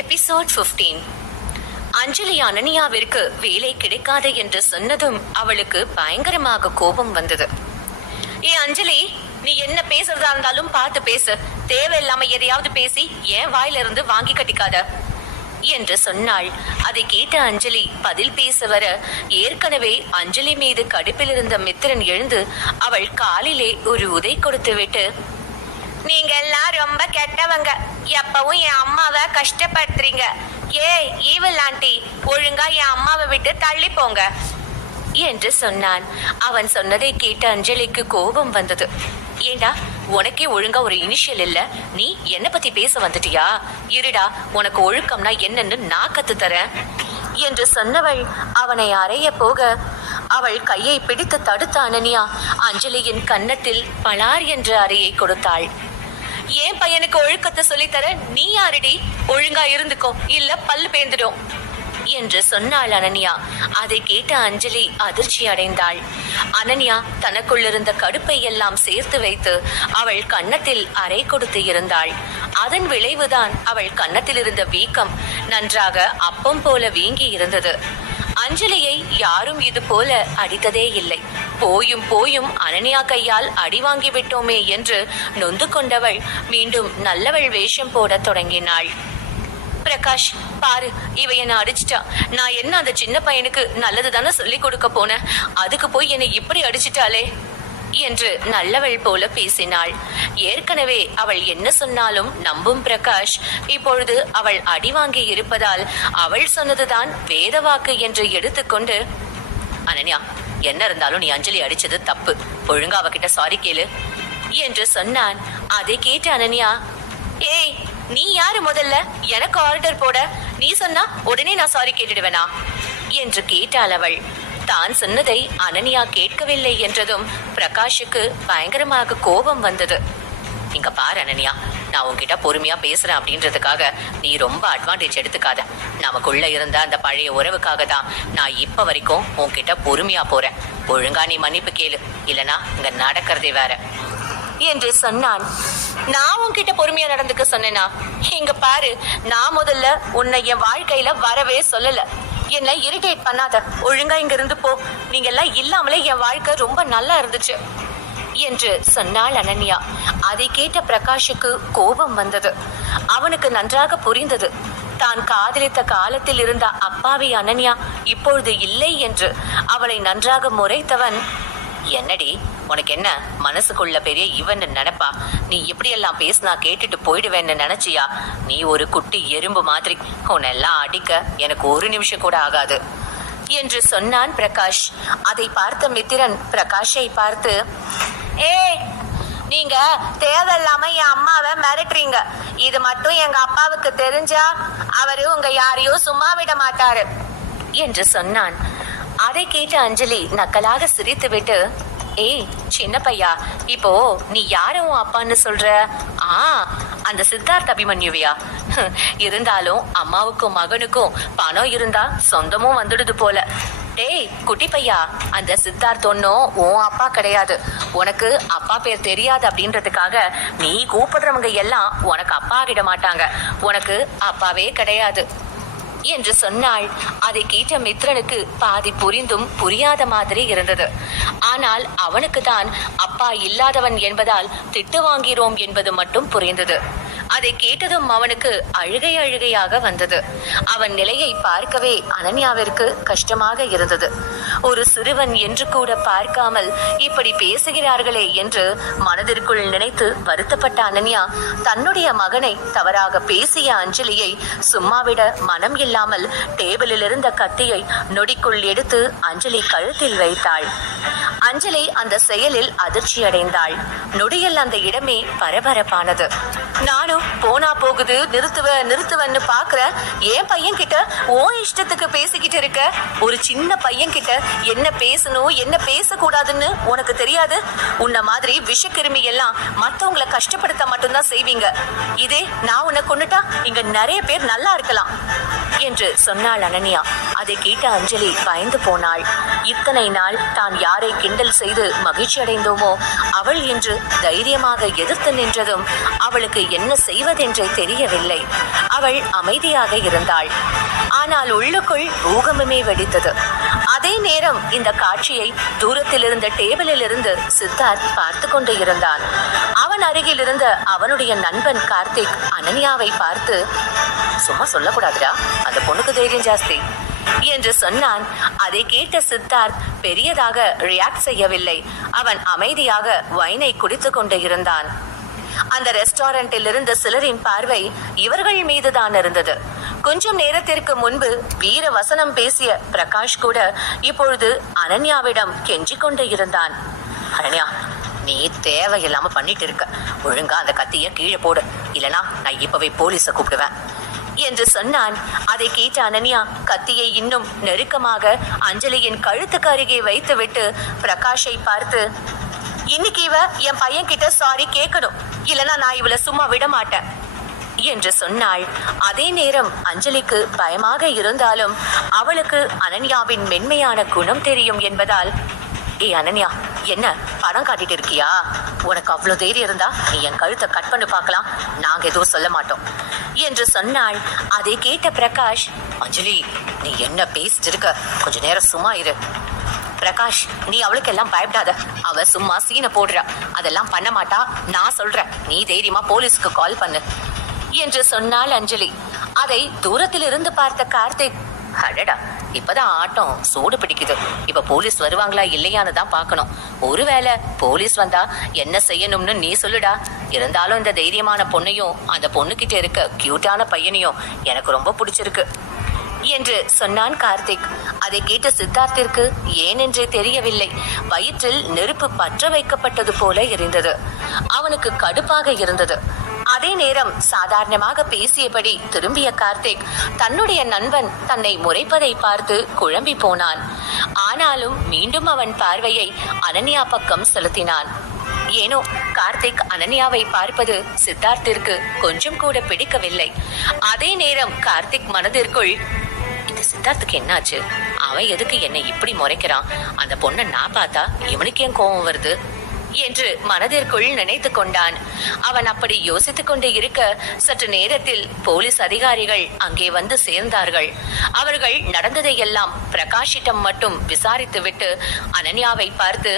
Episode 15. அஞ்சலி அனன்யாவிற்கு வேலை கிடைக்காது என்று சொன்னதும் அவளுக்கு பயங்கரமாக கோபம் வந்தது. அஞ்சலி, நீ என்ன பேசுறதா இருந்தாலும் பார்த்து பேசு. தேவையில்லாம எதையாவது பேசி ஏன் வாயிலிருந்து வாங்கி கட்டிக்காத என்று சொன்னாள். அதை கேட்ட அஞ்சலி பதில் பேச வர ஏற்கனவே அஞ்சலி மீது கடுப்பில் இருந்த மித்திரன் எழுந்து அவள் காலிலே ஒரு உதை கொடுத்து விட்டு, நீங்க எல்லாம் ரொம்ப கெட்டவங்க, எப்பவும் என் அம்மாவை கஷ்டப்படுத்துறீங்க. ஈவில் ஆண்டி, ஒழுங்கா என் அம்மாவை விட்டு தள்ளி போங்க என்று சொன்னான். அவன் சொன்னதை கேட்ட அஞ்சலிக்கு கோபம் வந்தது. ஏண்டா, உனக்கே ஒழுங்கா ஒரு இனிஷியல் இல்ல, நீ என்ன பத்தி பேச வந்துட்டியா? இருடா, உனக்கு ஒழுக்கம்னா என்னன்னு நான் கத்து தரேன் என்று சொன்னவள் அவனை அறைய போக அவள் கையை பிடித்து தடுத்த அனன்யா அஞ்சலியின் கன்னத்தில் பலார் என்ற அறையை கொடுத்தாள். ஏன் பையனுக்கு ஒழுக்கத்தை சொல்லித்தர நீ யாரடி? ஒழுங்கா இருந்துக்கோ, இல்ல பல்லு பேந்துடும் என்று சொன்னாள் அனன்யா. அதை கேட்ட அஞ்சலி அதிர்ச்சி அடைந்தாள். அனன்யா தனக்குள்ளிருந்த கடுப்பை எல்லாம் சேர்த்து வைத்து அவள் கன்னத்தில் அறை கொடுத்து இருந்தாள். அதன் விளைவுதான் அவள் கன்னத்தில் இருந்த வீக்கம் நன்றாக அப்பம் போல வீங்கி இருந்தது. அஞ்சலியை யாரும் இது போல அடித்ததே இல்லை. போயும் போயும் அனன்யா கையால் அடி வாங்கி விட்டோமே என்று நொந்து கொண்டவள் மீண்டும் நல்லவள் வேஷம் போட தொடங்கினாள். பிரகாஷ், பாரு, இவ என்ன அடிச்சிட்டா. நான் என்ன அந்த சின்ன பையனுக்கு நல்லது தானே சொல்லி கொடுக்க போனேன், அதுக்கு போய் என்னை இப்படி அடிச்சிட்டாளே என்று நல்லவள் போல பேசினாள். ஏற்கனவே அவள் என்ன சொன்னாலும் நம்பும் பிரகாஷ் இப்பொழுது அவள் அடி வாங்கி இருப்பதால் அவள் சொன்னதுதான் வேதவாக்கு என்று எடுத்துக்கொண்டு, அனன்யா, என்ன இருந்தாலும் நீ அஞ்சலி அடிச்சது தப்பு, ஒழுங்கா அவகிட்ட சாரி கேளு என்று சொன்னான். அதை கேட்ட அனன்யா, ஏய், நீ யாரு முதல்ல எனக்கு ஆர்டர் போட? நீ சொன்னா உடனே நான் சாரி கேட்டுடுவேனா என்று கேட்டாள் அவள். தான் சொன்னதை அனன்யா கேட்கவில்லை என்றதும் பிரகாஷுக்கு பயங்கரமாக கோபம் வந்தது. இங்க பாரு அனன்யா, நான் உன்கிட்ட பொறுமையா பேசுறேன் அப்படின்றதுக்காக நீ ரொம்ப அட்வான்டேஜ் எடுத்துக்காத. நமக்குள்ள இருந்த அந்த பழைய உறவுக்காக தான் நான் இப்ப வரைக்கும் உன்கிட்ட பொறுமையா போறேன். ஒழுங்கா நீ மன்னிப்பு கேளு, இல்லனா இங்க நடக்கிறதே வேற என்று சொன்னான். நான் உன்கிட்ட பொறுமையா நடந்துக்க சொன்னேனா? இங்க பாரு, நான் முதல்ல உன்னை என் வாழ்க்கையில வரவே சொல்லல. என்ன இரிட்டேட் பண்ணாத, ஒழுங்கா இங்க இருந்து போ. நீங்க எல்லாம் இல்லாமலே என் வாழ்க்கை ரொம்ப நல்லா இருந்துச்சு என்று சொன்னாள் அனன்யா. அதை கேட்ட பிரகாஷுக்கு கோபம் வந்தது. அவனுக்கு நன்றாக புரிந்தது, தான் காதலித்த காலத்தில் இருந்த அப்பாவி அனன்யா இப்பொழுது இல்லை என்று. அவளை நன்றாக முறைத்தவன், என்னடி உனக்கு என்ன மனசுக்குள்ள பெரிய இவன் நினைப்பா? நீ இப்படியெல்லாம் பேசினா கேட்டுட்டு போயிடுவேன்னு நினைச்சியா? நீ ஒரு குட்டி எறும்பு மாதிரி, உன்னெல்லாம் அடிக்க எனக்கு ஒரு நிமிஷம் கூட ஆகாது என்று சொன்னான் பிரகாஷ். அதை பார்த்த மித்திரன் பிரகாஷை பார்த்து, நீங்க தேவையில்லாம என் அம்மாவை மிரட்டுறீங்க. இது மட்டும் எங்க அப்பாவுக்கு தெரிஞ்சா அவரு உங்க யாரையும் சும்மா விட மாட்டாரு என்று சொன்னான். அதை கேட்ட அஞ்சலி நக்கலாக சிரித்து விட்டு, சின்ன பையா, இப்போ நீ யாரும் அப்பான்னு சொல்ற? அந்த சித்தார்த் அபிமன்யுவியா? இருந்தாலும் அம்மாவுக்கும் மகனுக்கும் பணம் இருந்தா சொந்தமும் வந்துடுது போல. குட்டி பையா, அந்த சித்தார்த் ஒன்னும் உன் அப்பா கிடையாது. உனக்கு அப்பா பேர் தெரியாது அப்படின்றதுக்காக நீ கூப்பிடுறவங்க எல்லாம் உனக்கு அப்பா ஆகிட மாட்டாங்க. உனக்கு அப்பாவே கிடையாது என்று சொன்னாள். அதை கேட்ட மித்ரனுக்கு பாதி புரிந்தும் புரியாத மாதிரி இருந்தது. ஆனால் அவனுக்கு தான் அப்பா இல்லாதவன் என்பதால் திட்டு வாங்கிறோம் என்பது மட்டும் புரிந்தது. அதை கேட்டதும் அவனுக்கு அழுகை அழுகையாக வந்தது. அவன் நிலையை பார்க்கவே அனன்யாவிற்கு கஷ்டமாக இருந்தது. ஒரு சிறுவன் என்று கூட பார்க்காமல் இப்படி பேசுகிறார்களே என்று மனதிற்குள் நினைத்து வருத்தப்பட்ட அனன்யா தன்னுடைய மகனை தவறாக பேசிய அஞ்சலியை சும்மாவிட மனம் இல்லாமல் டேபிளில் இருந்த கத்தியை நொடிக்குள் எடுத்து அஞ்சலி கழுத்தில் வைத்தாள். அஞ்சலி அந்த செயலில் அதிர்ச்சி நொடியில் அந்த இடமே பரபரப்பானது. நானும் போனா போகுது, நிறுத்துவன்னு பாக்குற என் பையன் கிட்ட ஓ இஷ்டத்துக்கு பேசிக்கிட்டு இருக்க. ஒரு சின்ன பையன் கிட்ட என்ன பேசணும் என்ன பேசக்கூடாதுன்னு உனக்கு தெரியாது? உன்ன மாதிரி விஷக்கிருமி எல்லாம் மத்தவங்களை கஷ்டப்படுத்த மட்டும்தான் செய்வீங்க. இதே நான் உன்னை கொண்டுட்டா இங்க நிறைய பேர் நல்லா இருக்கலாம் என்று சொன்னாள் அனன்யா. அதை கேட்ட அஞ்சலி பயந்து போனாள். இத்தனை நாள் தான் யாரை கிண்டல் செய்து மகிழ்ச்சி அடைந்தோமோ அவள் என்று தைரியமாக எதிர்த்து நின்றதும் அவளுக்கு என்ன செய்வதென்றே தெரியவில்லை. அவள் அமைதியாக இருந்தாள். ஆனால் உள்ளுக்குள் பூகம்பமே வெடித்தது. அதே நேரம் இந்த காட்சியை தூரத்தில் இருந்த டேபிளில் இருந்து சித்தார்த் பார்த்து கொண்டு இருந்தான். அவன் அருகில் இருந்த அவனுடைய நண்பன் கார்த்திக் அனன்யாவை பார்த்து, சும்மா சொல்லக்கூடாதுடா, அந்த பொண்ணுக்கு தைரியம் ஜாஸ்தி என்று சொன்னான். அதை கேட்ட சித்தார்த் பெரியதாக ரியாக்ட் செய்யவில்லை. அவன் அமைதியாக வைனை குடித்துக் கொண்டு இருந்தான். அந்த ரெஸ்டாரண்டில் இருந்த சிலரின் பார்வை இவர்கள் மீதுதான் இருந்தது. கொஞ்சம் நேரத்திற்கு முன்பு வீர வசனம் பேசிய பிரகாஷ் கூட இப்பொழுது அனன்யாவிடம் கெஞ்சிக் கொண்டு இருந்தான். அனன்யா, நீ தேவையில்லாம பண்ணிட்டு இருக்க, ஒழுங்கா அந்த கத்திய கீழே போடு, இல்லனா நான் இப்பவே போலீஸை கூப்பிடுவேன் என்று சொன்னான். அதை கேட்ட அனன்யா கத்தியை இன்னும் நெருக்கமாக அஞ்சலியின் கழுத்துக்கு அருகே வைத்துவிட்டு பிரகாஷை பார்த்து, இன்னைக்கு இவ என் பையன் கிட்ட சாரி கேட்கணும், இல்லனா நான் இவளை சும்மா விட மாட்டேன் என்று சொன்னாள். அதே நேரம் அஞ்சலிக்கு பயமாக இருந்தாலும் அவளுக்கு அனன்யாவின் மென்மையான குணம் தெரியும் என்பதால், அனன்யா, என்ன படம் காட்டிட்டு இருக்கியா? உனக்கு அவ்வளவு தைரியம் இருந்தா நீ என் கழுத்தை கட் பண்ணி பார்க்கலாம், நாங்க எதுவும் சொல்ல மாட்டோம் என்று சொன்னாள். அதை கேட்ட பிரகாஷ், அஞ்சலி, நீ என்ன பேசிட்டு இருக்க, கொஞ்ச நேரம் சும்மா இரு. பிரகாஷ், நீ அவளுக்கு எல்லாம் பயப்படாத, அவ சும்மா சீனை போடுறா, அதெல்லாம் பண்ண மாட்டா, நான் சொல்றேன், நீ தைரியமா போலீஸ்க்கு கால் பண்ணு என்று சொன்னாள் அஞ்சலி. அதை தூரத்தில் இருந்து பார்த்த கார்த்திக், அடடா, இப்பதான் ஆட்டம் சூடு பிடிக்குது, இப்ப போலீஸ் வருவாங்களா இல்லையான்னு தான் பார்க்கணும். ஒருவேளை போலீஸ் வந்தா என்ன செய்யணும்னு நீ சொல்லுடா. இருந்தாலும் இந்த தைரியமான பொண்ணையும் அந்த பொண்ணுகிட்ட இருக்க கியூட்டான பையனையும் எனக்கு ரொம்ப பிடிச்சிருக்கு என்று சொன்னான் கார்த்திக். அதை கேட்ட சித்தார்த்திற்கு ஏனென்றே தெரியவில்லை. வயிற்றில் நெருப்பு பற்ற வைக்கப்பட்டது போல இருந்தது. அவனுக்கு கடுப்பாக இருந்தது. அதே நேரம் சாதாரணமாக பேசியபடி திரும்பிய கார்த்திக் தன்னுடைய நண்பன் தன்னை முறைப்பதை பார்த்து குழம்பி போனான். ஆனாலும் மீண்டும் அவன் பார்வையை அனன்யா பக்கம் செலுத்தினான். ஏனோ கார்த்திக் அனன்யாவை பார்ப்பது சித்தார்த்திற்கு கொஞ்சம் கூட பிடிக்கவில்லை. அதே நேரம் கார்த்திக் மனதிற்குள், இந்த சித்தார்த்துக்கு என்னாச்சு, அவன் எதுக்கு என்னை இப்படி முறைக்கிறான், அந்த பொண்ணை நான் பார்த்தா இவனுக்கு ஏன் கோபம் வருது என்று மனதிற்குள் நினைத்து கொண்டான். அவன் அப்படி யோசித்துக் கொண்டு இருக்க சற்று நேரத்தில் போலீஸ் அதிகாரிகள் அங்கே வந்து சேர்ந்தார்கள். அவர்கள் நடந்ததையெல்லாம் பிரகாஷிடம் மட்டும் விசாரித்துவிட்டு அனன்யாவை பார்த்து,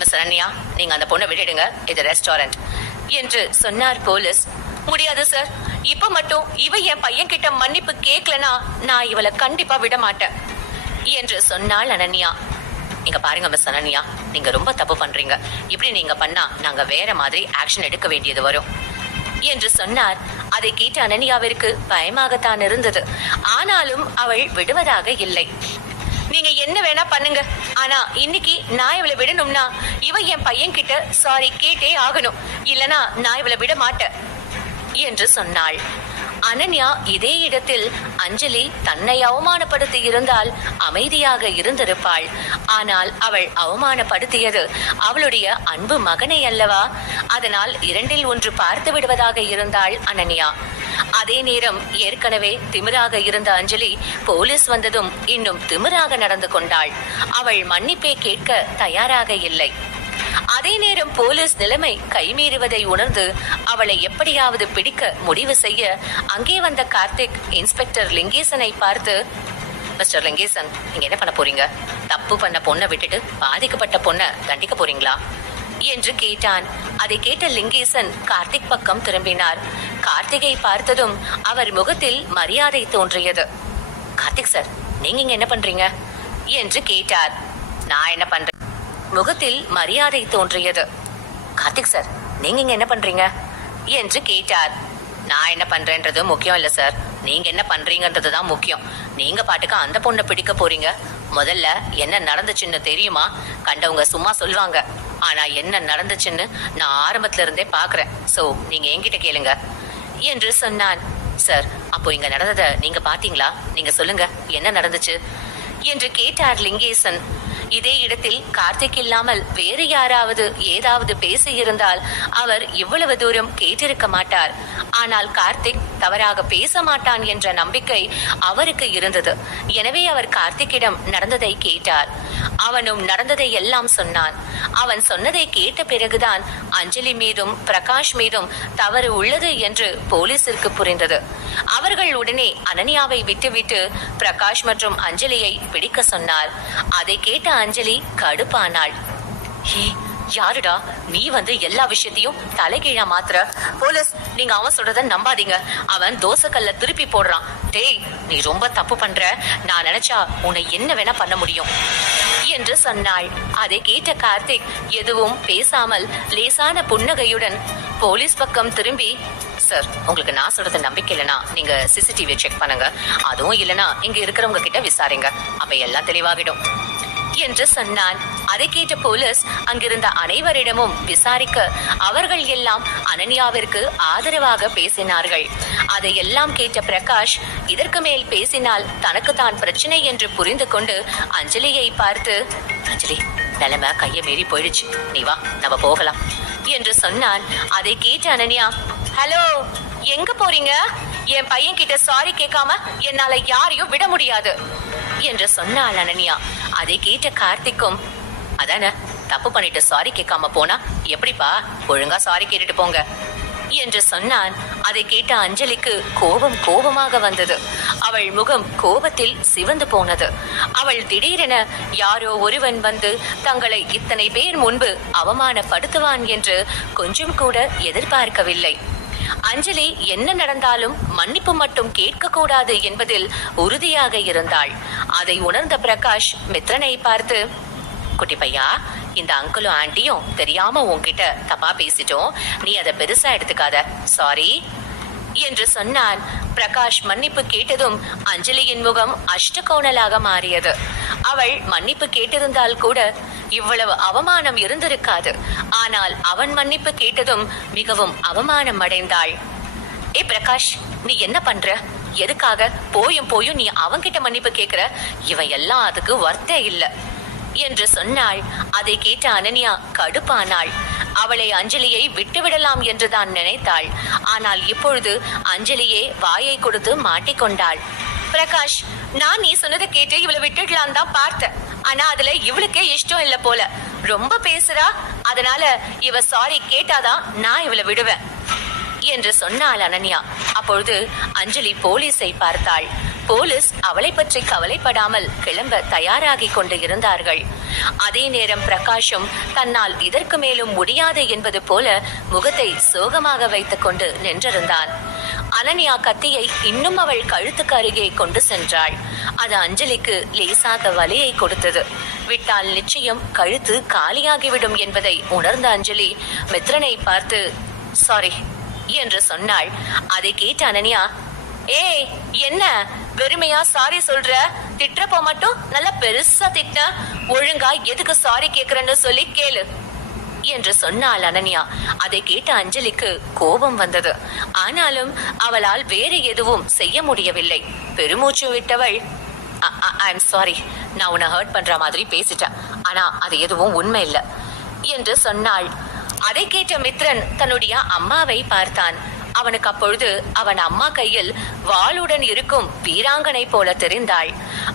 மிஸ் அனன்யா, நீங்க அந்த பொண்ணை விட்டுடுங்க, இது ரெஸ்டாரண்ட் என்று சொன்னார் போலீஸ். முடியாது சார், இப்ப மட்டும் இவ என் பையன் கிட்ட மன்னிப்பு கேட்கலனா நான் இவளை கண்டிப்பா விட மாட்டேன் என்று சொன்னாள் அனன்யா. இங்க பாருங்க மிஸ் அனன்யா, நீங்க ரொம்ப தப்பு பண்றீங்க, இப்படி நீங்க பண்ணா நாங்க வேற மாதிரி ஆக்ஷன் எடுக்க வேண்டியது வரும் என்று சொன்னார். அதை கேட்ட அனன்யாவிற்கு பயமாகத்தான் இருந்தது. ஆனாலும் அவள் விடுவதாக இல்லை. நீங்க என்ன வேணா பண்ணுங்க, ஆனா இன்னைக்கு நான் இவளை விடணும்னா இவ என் பையன் கிட்ட சாரி கேட்டே ஆகணும், இல்லனா நான் இவளை விட மாட்டேன் என்று சொன்னாள். அனன்யா இதே இடத்தில் அஞ்சலி தன்னை அவமானப்படுத்தி இருந்தால் அமைதியாக இருந்திருப்பாள். ஆனால் அவள் அவமானப்படுத்தியது அவளுடைய அன்பு மகனை அல்லவா? அதனால் இரண்டில் ஒன்று பார்த்து விடுவதாக இருந்தாள் அனன்யா. அதே நேரம் ஏற்கனவே திமிராக இருந்த அஞ்சலி போலீஸ் வந்ததும் இன்னும் திமிராக நடந்து கொண்டாள். அவள் மன்னிப்பே கேட்க தயாராக இல்லை. அதே நேரம் போலீஸ் நிலைமை கைமீறுவதை உணர்ந்து அவளை எப்படியாவது பிடிக்க முடிவு செய்ய அங்கே வந்த கார்த்திக் இன்ஸ்பெக்டர் லிங்கேசனை பார்த்து, மிஸ்டர் லிங்கேசன், நீங்க என்ன பண்ண போறீங்க? தப்பு பண்ண பொண்ணை விட்டுட்டு பாதிக்கப்பட்ட பொண்ணை தண்டிக்க போறீங்களா என்று கேட்டான். அதை கேட்ட லிங்கேசன் கார்த்திக் பக்கம் திரும்பினார். கார்த்திகை பார்த்ததும் அவர் முகத்தில் மரியாதை தோன்றியது. கார்த்திக் சார், நீங்க இங்க என்ன பண்றீங்க என்று கேட்டார். நான் என்ன பண்றேன்? முகத்தில் மரியாதை தோன்றியது. கார்த்திக் சார், நீங்க இங்க என்ன பண்றீங்க என்று கேட்டார். நான் என்ன பண்றேன்றது முக்கியம் இல்ல சார், நீங்க என்ன பண்றீங்கன்றதுதான் முக்கியம். நீங்க பாட்டுக்கு அந்த பொண்ணை பிடிக்க போறீங்க. முதல்ல என்ன நடந்துச்சுன்னு தெரியுமா? கண்டவங்க சும்மா சொல்லுவாங்க, ஆனா என்ன நடந்துச்சுன்னு நான் ஆரம்பத்துல இருந்தே பாக்குறேன். சோ நீங்க என்கிட்ட கேளுங்க என்று சொன்னான். சார், அப்போ இங்க நடந்ததை நீங்க பாத்தீங்களா? நீங்க சொல்லுங்க, என்ன நடந்துச்சு என்று கேட்டார் லிங்கேசன். இதே இடத்தில் கார்த்திக் இல்லாமல் வேறு யாராவது ஏதாவது பேசியிருந்தால் அவர் இவ்வளவு தூரம் கேட்டிருக்க மாட்டார். ஆனால் கார்த்திக் தவறாக பேச மாட்டான் என்ற நம்பிக்கை அவருக்கு இருந்தது. எனவே அவர் கார்த்திக்கிடம் நடந்ததை கேட்டார். அவனும் நடந்ததை எல்லாம் சொன்னான். அவன் சொன்னதை கேட்ட பிறகுதான் அஞ்சலி மீதும் பிரகாஷ் மீதும் தவறு உள்ளது என்று போலீசிற்கு புரிந்தது. அவர்கள் உடனே அனன்யாவை விட்டுவிட்டு பிரகாஷ் மற்றும் அஞ்சலியை பிடிக்க சொன்னார். அதை கேட்ட அஞ்சலி கடுப்பானாள். யாருடா நீ வந்து எல்லா விஷயத்தையும் தலைகீழா மாத்திர? போலீஸ், நீங்க அவன் சொல்றத நம்பாதீங்க. அவன் தோசைக்கல்ல திருப்பி போடுறான். டேய், நீ ரொம்ப தப்பு பண்ற. நான் நினைச்சா உன்னை என்ன வேணா பண்ண முடியும் என்று சொன்னாள். அதை கேட்ட கார்த்திக் எதுவும் பேசாமல் லேசான புன்னகையுடன் போலீஸ் பக்கம் திரும்பி, சார், உங்களுக்கு நான் சொல்றது நம்பிக்கை இல்லைனா நீங்க சிசிடிவி செக் பண்ணுங்க. அதுவும் இல்லைனா இங்க இருக்கிறவங்க கிட்ட விசாரிங்க. அப்ப எல்லாம் தெளிவாகிடும் என்று சொன்னான். அதை கேட்ட போலீஸ் அங்கிருந்த அனைவரிடமும் விசாரிக்க அவர்கள் எல்லாம் அனன்யாவிற்கு ஆதரவாக பேசினார்கள். அதையெல்லாம் கேட்ட பிரகாஷ் இதற்கு மேல் பேசினால் தனக்கு தான் பிரச்சனை என்று புரிந்து கொண்டு அஞ்சலியை பார்த்து, அஞ்சலி, நிலைமை கையை மீறி போயிடுச்சு, நீ வா, நம்ம போகலாம் என்று சொன்னான். அதை கேட்ட அனன்யா, ஹலோ, எங்க போறீங்க? என் பையன் கிட்ட சாரி கேட்காம என்னால யாரையும் விட முடியாது என்று சொன்னாள் அனன்யா. அதை கேட்ட கார்த்திக்கும், அதானே, தப்பு பண்ணிட்டு சாரி கேட்காம போனா எப்படிப்பா? ஒழுங்கா சாரி கேட்டுட்டு போங்க என்று சொன்னான். அதை கேட்ட அஞ்சலிக்கு கோபமாக வந்தது. அவள் முகம் கோபத்தில் சிவந்து போனது. அவள் திடீரென யாரோ ஒருவன் வந்து தங்களை இத்தனை பேர் முன்பு அவமானப்படுத்துவான் என்று கொஞ்சம் கூட எதிர்பார்க்கவில்லை. அஞ்சலி என்ன நடந்தாலும் மன்னிப்பு மட்டும் கேட்க கூடாது என்பதில் உறுதியாக இருந்தாள். அதை உணர்ந்த பிரகாஷ் மித்ரனை பார்த்து, குட்டி பையா, இந்த அங்கிளும் ஆண்டியும் தெரியாம உன்கிட்ட தப்பா பேசிட்டோம், நீ அதை பெருசா எடுத்துக்காத, சாரி என்று சொன்னான். பிரகாஷ் மன்னிப்பு கேட்டதும் அஞ்சலியின் முகம் அஷ்டகோணலாக மாறியது. அவள் மன்னிப்பு கேட்டிருந்தால் கூட இவ்வளவு அவமானம் இருந்திருக்காது. ஆனால் அவன் மன்னிப்பு கேட்டதும் மிகவும் அவமானம் அடைந்தாள். ஏ பிரகாஷ், நீ என்ன பண்ற? எதுக்காக போயும் நீ அவன்கிட்ட மன்னிப்பு கேக்குற? இவன் எல்லாம் அதுக்கு வர்த்தே இல்ல என்று சொன்னாள். அதை கேட்ட அனன்யா கடுப்பானாள். அவளை அஞ்சலியை விட்டுவிடலாம் என்றுதான் நினைத்தாள். ஆனால் இப்பொழுது அஞ்சலியே வாயை கொடுத்து மாட்டிக்கொண்டாள். பிரகாஷ், நான் நீ சொன்னதை கேட்டு இவளை விட்டுடலாம் தான் பார்த்தேன். ஆனா அதுல இவளுக்கே இஷ்டம் இல்ல போல. ரொம்ப பேசுறா, அதனால இவ சாரி கேட்டாதான் நான் இவளை விடுவேன் என்று சொன்னாள் அனன்யா. அப்பொழுது அஞ்சலி போலீஸை பார்த்தாள். போலீஸ் அவளை பற்றி கவலைப்படாமல் கிளம்ப தயாராகி கொண்டு இருந்தார்கள். அதே நேரம் பிரகாஷும் தன்னால் இதற்கு மேலும் முடியாது என்பது போல முகத்தை சோகமாக வைத்துக் கொண்டு நின்றிருந்தான். அனன்யா கத்தியை இன்னும் அவள் கழுத்துக்கு அருகே கொண்டு சென்றாள். அது அஞ்சலிக்கு லேசாக வலியை கொடுத்தது. விட்டால் நிச்சயம் கழுத்து காலியாகிவிடும் என்பதை உணர்ந்த அஞ்சலி மித்ரனை பார்த்து, சாரி என்று சொன்னாள். அதை கேட்ட அனன்யா, ஏய், என்ன வெறுமையா சாரி சொல்ற? திட்டுறப்போ மட்டும் நல்லா பெருசா திட்ட, ஒழுங்கா எதுக்கு சாரி கேக்குறன்னு சொல்லி கேளு என்று சொன்னாள் அனன்யா. அதை கேட்ட அஞ்சலிக்கு கோபம் வந்தது. ஆனாலும் அவளால் வேறு எதுவும் செய்ய முடியவில்லை. பெருமூச்சு விட்டவள், ஐம் சாரி, நான் உன்னை ஹர்ட் பண்ற மாதிரி பேசிட்டேன், ஆனா அது எதுவும் உண்மை இல்லை என்று சொன்னாள். அதை கேட்ட மித்ரன் தன்னுடைய அம்மாவை பார்த்தான். அவனுக்கு அப்பொழுது அவன் அம்மா கையில் வாளுடன் இருக்கும் வீராங்கனை போல தெரிந்தாள்.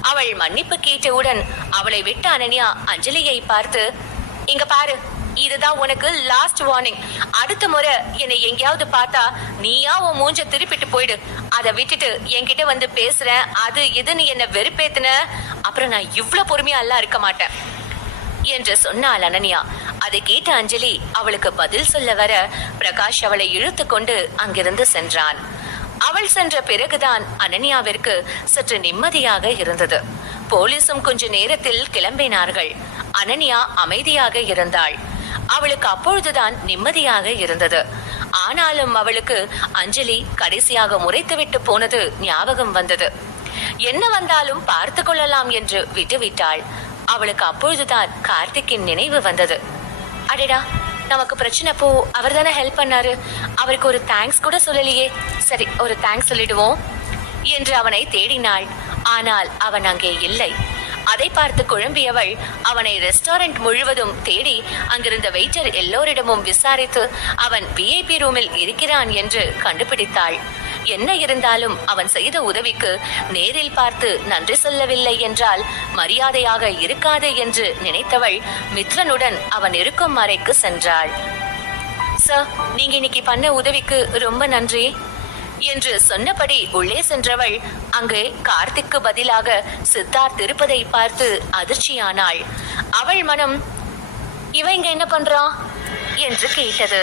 அவள் மன்னிப்பு கேட்டவுடன் அவளை விட்ட அனன்யா அஞ்சலியை பார்த்து, இங்க பாரு, இதுதான் உனக்கு லாஸ்ட் வார்னிங். அடுத்த முறை என்னை எங்கேயாவது பார்த்தா நீயா உன் மூஞ்ச திருப்பிட்டு போயிடு. அதை விட்டுட்டு என்கிட்ட வந்து பேசுறேன் அது இதுன்னு என்ன வெறுப்பேத்துன, அப்புறம் நான் இவ்வளவு பொறுமையா எல்லாம் இருக்க மாட்டேன் என்று சொன்னாள் அனன்யா. அதை கேட்ட அஞ்சலி அவளுக்கு பதில் சொல்ல வர பிரகாஷ் அவளை இழுத்து கொண்டு அங்கிருந்து சென்றான். அவள் சென்ற பிறகுதான் அனன்யாவிற்கு சற்று நிம்மதியாக இருந்தது. போலீசும் கொஞ்ச நேரத்தில் கிளம்பினார்கள். அனன்யா அமைதியாக இருந்தாள். அவளுக்கு அப்பொழுதுதான் நிம்மதியாக இருந்தது. ஆனாலும் அவளுக்கு அஞ்சலி கடைசியாக முறைத்துவிட்டு போனது ஞாபகம் வந்தது. என்ன வந்தாலும் பார்த்து கொள்ளலாம் என்று விட்டுவிட்டாள். அவளுக்கு அப்பொழுதுதான் கார்த்திக்கின் நினைவு வந்தது. அடடா, நமக்கு பிரச்சனை போ அவர் தானே ஹெல்ப் பண்ணாரு, அவருக்கு ஒரு தேங்க்ஸ் கூட சொல்லலையே, சரி ஒரு தேங்க்ஸ் சொல்லிடுவோம் என்று அவனை தேடினாள். ஆனால் அவன் அங்கே இல்லை. அதை பார்த்து குழம்பியவள் அவனை ரெஸ்டாரண்ட் முழுவதும் தேடி அங்கிருந்த வெயிட்டர் எல்லோரிடமும் விசாரித்து அவன் விஐபி ரூமில் இருக்கிறான் என்று கண்டுபிடித்தாள். என்ன இருந்தாலும் அவன் செய்த உதவிக்கு நேரில் பார்த்து நன்றி சொல்லவில்லை என்றால் மரியாதையாக இருக்காது என்று நினைத்தவள் மித்ரனுடன் அவன் இருக்கும் அறைக்கு சென்றாள். சார், நீங்க இன்னைக்கு பண்ண உதவிக்கு ரொம்ப நன்றி என்று சொன்னபடி உள்ளே சென்றவள் அங்கு கார்த்திக்கு பதிலாக சித்தார்த் இருப்பதை பார்த்து அதிர்ச்சியானாள். அவள் மனம் இவன் இங்க என்ன பண்றான் என்று கேட்டது.